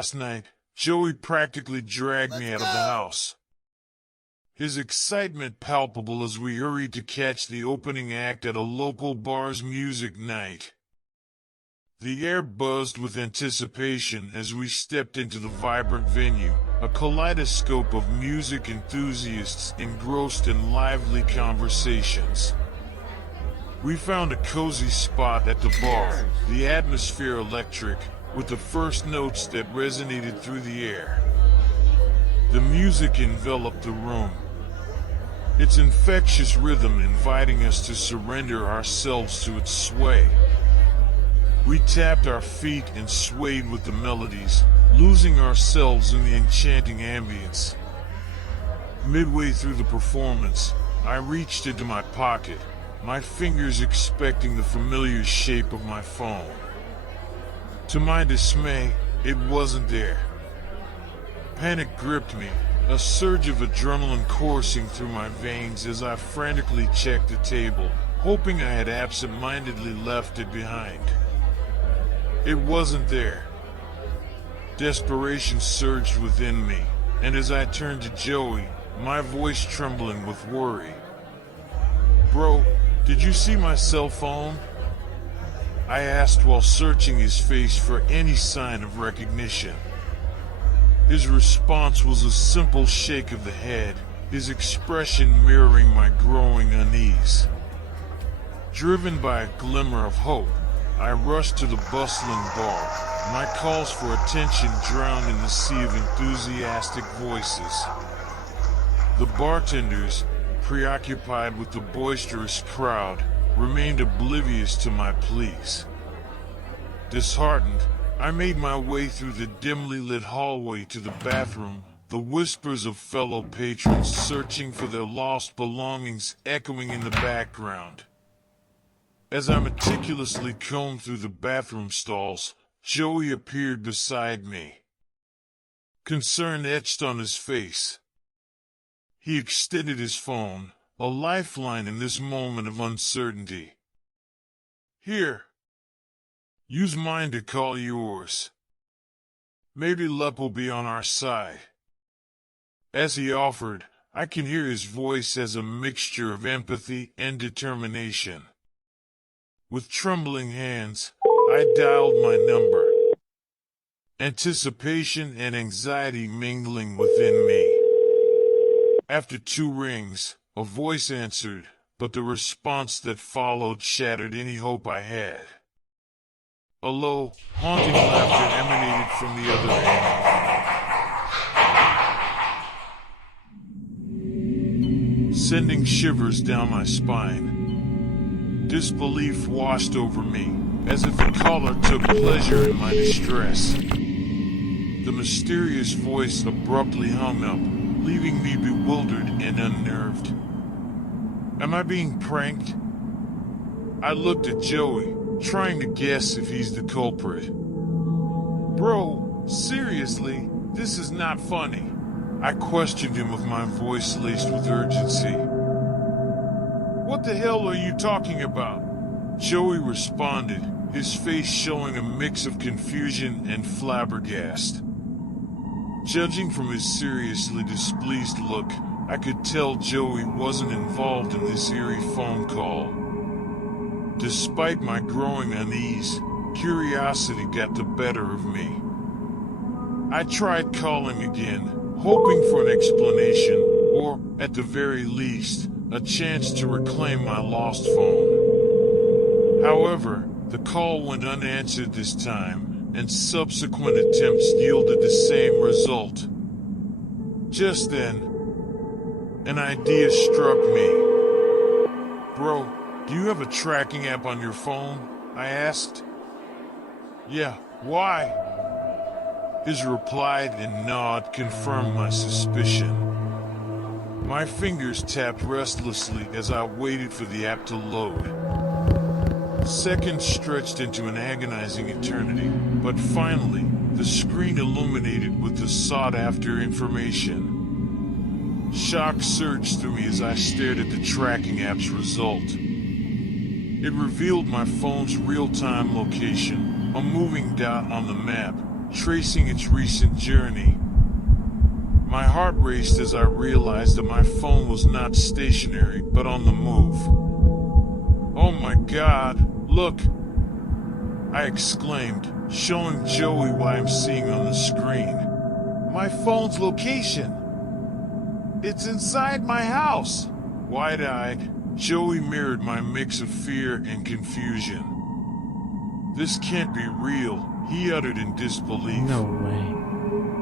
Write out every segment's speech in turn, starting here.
last night, Joey practically dragged me out of the house. His excitement palpable as we hurried to catch the opening act at a local bar's music night. The air buzzed with anticipation as we stepped into the vibrant venue, a kaleidoscope of music enthusiasts engrossed in lively conversations. We found a cozy spot at the bar, the atmosphere electric, with the first notes that resonated through the air. The music enveloped the room, its infectious rhythm inviting us to surrender ourselves to its sway. We tapped our feet and swayed with the melodies, losing ourselves in the enchanting ambience. Midway through the performance, I reached into my pocket, my fingers expecting the familiar shape of my phone. To my dismay, it wasn't there. Panic gripped me, a surge of adrenaline coursing through my veins as I frantically checked the table, hoping I had absent-mindedly left it behind. It wasn't there. Desperation surged within me, and as I turned to Joey, my voice trembling with worry. "Bro, did you see my cell phone?" I asked while searching his face for any sign of recognition. His response was a simple shake of the head, his expression mirroring my growing unease. Driven by a glimmer of hope, I rushed to the bustling bar, my calls for attention drowned in the sea of enthusiastic voices. The bartenders, preoccupied with the boisterous crowd, remained oblivious to my pleas. Disheartened, I made my way through the dimly lit hallway to the bathroom, the whispers of fellow patrons searching for their lost belongings echoing in the background. As I meticulously combed through the bathroom stalls, Joey appeared beside me. Concern etched on his face. He extended his phone, a lifeline in this moment of uncertainty. "Here. Use mine to call yours. Maybe luck will be on our side." As he offered, I can hear his voice as a mixture of empathy and determination. With trembling hands, I dialed my number, anticipation and anxiety mingling within me. After 2 rings, a voice answered, but the response that followed shattered any hope I had. A low, haunting laughter emanated from the other end, sending shivers down my spine. Disbelief washed over me, as if the caller took pleasure in my distress. The mysterious voice abruptly hung up, leaving me bewildered and unnerved. Am I being pranked? I looked at Joey, trying to guess if he's the culprit. "Bro, seriously, this is not funny." I questioned him with my voice laced with urgency. "What the hell are you talking about?" Joey responded, his face showing a mix of confusion and flabbergast. Judging from his seriously displeased look, I could tell Joey wasn't involved in this eerie phone call. Despite my growing unease, curiosity got the better of me. I tried calling again, hoping for an explanation, or, at the very least, a chance to reclaim my lost phone. However, the call went unanswered this time, and subsequent attempts yielded the same result. Just then, an idea struck me. "Bro, do you have a tracking app on your phone?" I asked. "Yeah, why?" His reply and nod confirmed my suspicion. My fingers tapped restlessly as I waited for the app to load. Seconds stretched into an agonizing eternity, but finally, the screen illuminated with the sought-after information. Shock surged through me as I stared at the tracking app's result. It revealed my phone's real-time location, a moving dot on the map, tracing its recent journey. My heart raced as I realized that my phone was not stationary, but on the move. "Oh my God, look!" I exclaimed, showing Joey what I'm seeing on the screen. "My phone's location! It's inside my house!" Wide-eyed, Joey mirrored my mix of fear and confusion. "This can't be real," he uttered in disbelief. No way.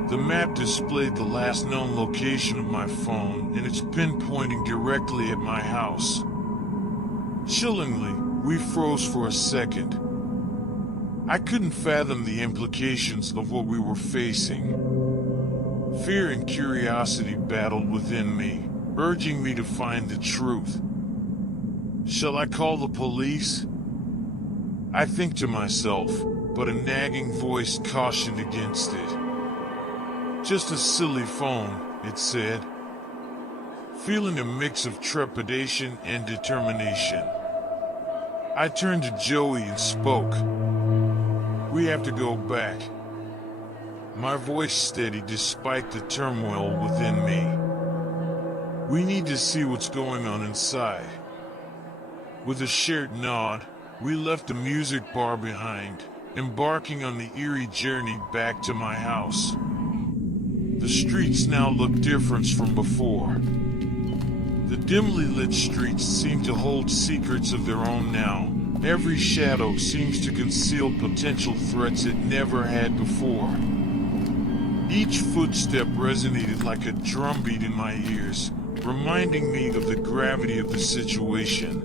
The map displayed the last known location of my phone, and it's pinpointing directly at my house. Chillingly, we froze for a second. I couldn't fathom the implications of what we were facing. Fear and curiosity battled within me, urging me to find the truth. Shall I call the police? I think to myself, but a nagging voice cautioned against it. "Just a silly phone," it said. Feeling a mix of trepidation and determination, I turned to Joey and spoke. "We have to go back." My voice steady despite the turmoil within me. "We need to see what's going on inside." With a shared nod, we left the music bar behind, embarking on the eerie journey back to my house. The streets now looked different from before. The dimly lit streets seem to hold secrets of their own now. Every shadow seems to conceal potential threats it never had before. Each footstep resonated like a drumbeat in my ears, reminding me of the gravity of the situation.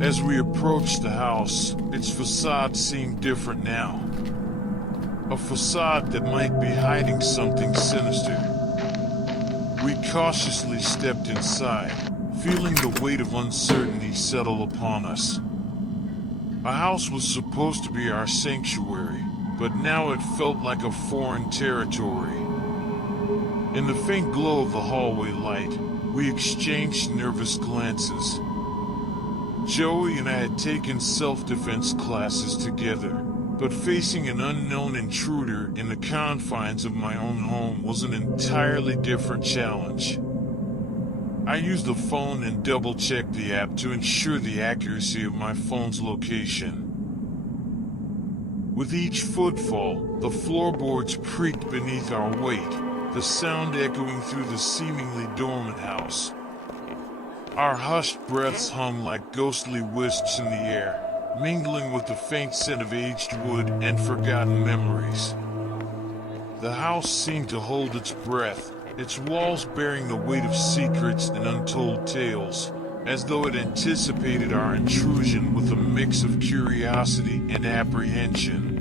As we approached the house, its facade seemed different now. A facade that might be hiding something sinister. We cautiously stepped inside, feeling the weight of uncertainty settle upon us. A house was supposed to be our sanctuary, but now it felt like a foreign territory. In the faint glow of the hallway light, we exchanged nervous glances. Joey and I had taken self-defense classes together, but facing an unknown intruder in the confines of my own home was an entirely different challenge. I used the phone and double-checked the app to ensure the accuracy of my phone's location. With each footfall, the floorboards creaked beneath our weight, the sound echoing through the seemingly dormant house. Our hushed breaths hung like ghostly wisps in the air, mingling with the faint scent of aged wood and forgotten memories. The house seemed to hold its breath, its walls bearing the weight of secrets and untold tales, as though it anticipated our intrusion with a mix of curiosity and apprehension.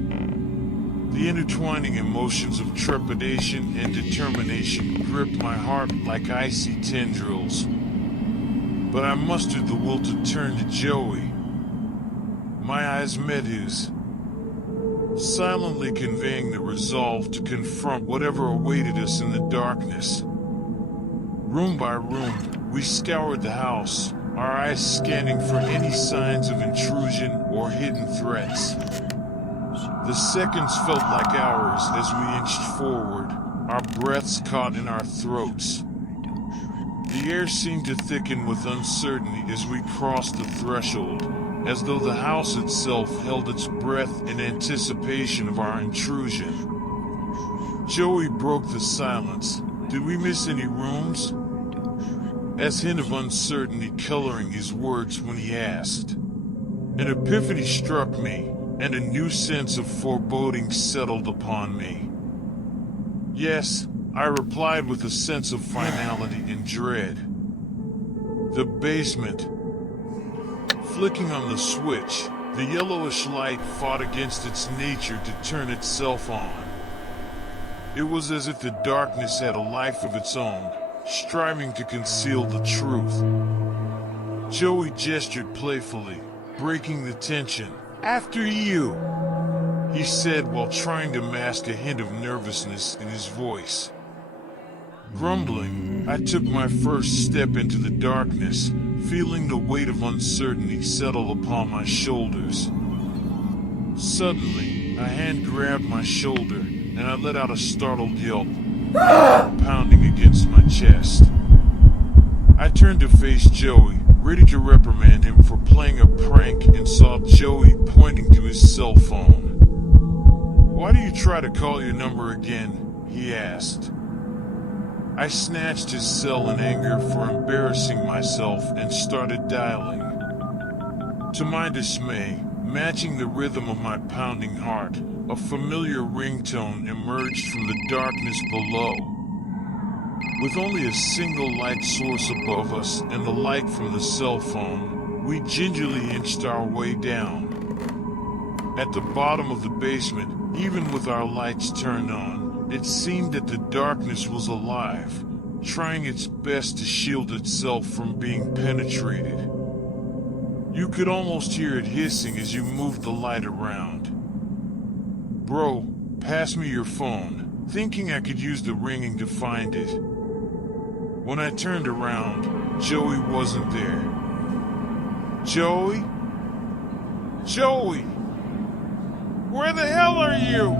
The intertwining emotions of trepidation and determination gripped my heart like icy tendrils. But I mustered the will to turn to Joey. My eyes met his, silently conveying the resolve to confront whatever awaited us in the darkness. Room by room, we scoured the house, our eyes scanning for any signs of intrusion or hidden threats. The seconds felt like hours as we inched forward, our breaths caught in our throats. The air seemed to thicken with uncertainty as we crossed the threshold, as though the house itself held its breath in anticipation of our intrusion. Joey broke the silence. Did we miss any rooms? As hint of uncertainty coloring his words when he asked. An epiphany struck me, and a new sense of foreboding settled upon me. Yes, I replied with a sense of finality and dread. The basement. Flicking on the switch, the yellowish light fought against its nature to turn itself on. It was as if the darkness had a life of its own, striving to conceal the truth. Joey gestured playfully, breaking the tension. "After you," he said while trying to mask a hint of nervousness in his voice. Grumbling, I took my first step into the darkness, feeling the weight of uncertainty settle upon my shoulders. Suddenly, A hand grabbed my shoulder, and I let out a startled yelp, my heart pounding against my chest. I turned to face Joey, ready to reprimand him for playing a prank, and saw Joey pointing to his cell phone. "Why do you try to call your number again?" he asked. I snatched his cell in anger for embarrassing myself and started dialing. To my dismay, matching the rhythm of my pounding heart, a familiar ringtone emerged from the darkness below. With only a single light source above us and the light from the cell phone, we gingerly inched our way down. At the bottom of the basement, even with our lights turned on, it seemed that the darkness was alive, trying its best to shield itself from being penetrated. You could almost hear it hissing as you moved the light around. "Bro, pass me your phone," thinking I could use the ringing to find it. When I turned around, Joey wasn't there. "Joey? Joey! Where the hell are you?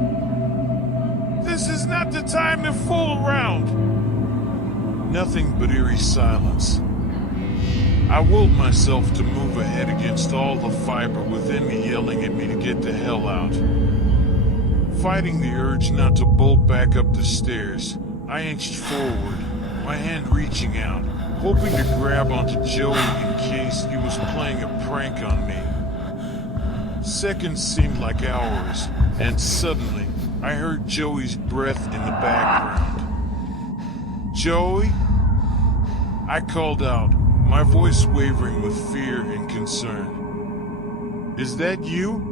This is not the time to fool around." Nothing but eerie silence. I willed myself to move ahead against all the fiber within me yelling at me to get the hell out. Fighting the urge not to bolt back up the stairs, I inched forward, my hand reaching out, hoping to grab onto Joey in case he was playing a prank on me. Seconds seemed like hours, and suddenly, I heard Joey's breath in the background. "Joey?" I called out, my voice wavering with fear and concern. "Is that you?"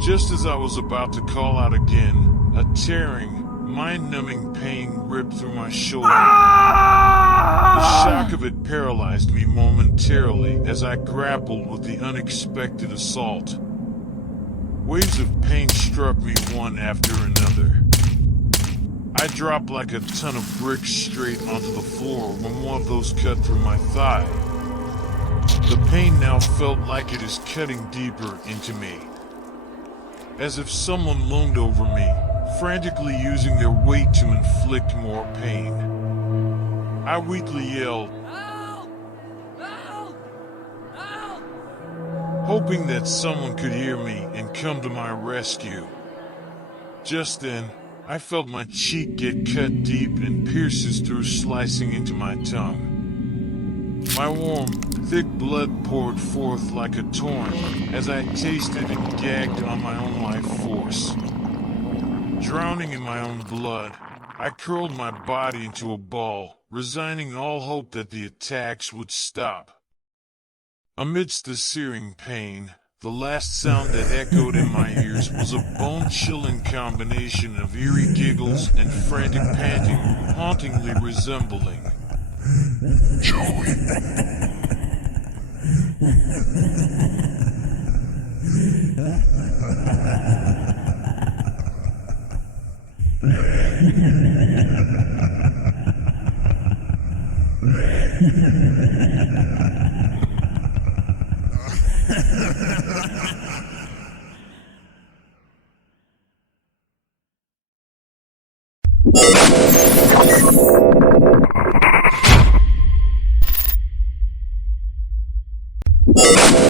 Just as I was about to call out again, a tearing, mind-numbing pain ripped through my shoulder. The shock of it paralyzed me momentarily as I grappled with the unexpected assault. Waves of pain struck me one after another. I dropped like a ton of bricks straight onto the floor when one of those cut through my thigh. The pain now felt like it is cutting deeper into me, as if someone loomed over me, frantically using their weight to inflict more pain. I weakly yelled, "Help! Help! Help!" hoping that someone could hear me and come to my rescue. Just then, I felt my cheek get cut deep and pierces through, slicing into my tongue. My warm, thick blood poured forth like a torrent as I tasted and gagged on my own life force. Drowning in my own blood, I curled my body into a ball, resigning all hope that the attacks would stop. Amidst the searing pain, the last sound that echoed in my ears was a bone-chilling combination of eerie giggles and frantic panting, hauntingly resembling Joey.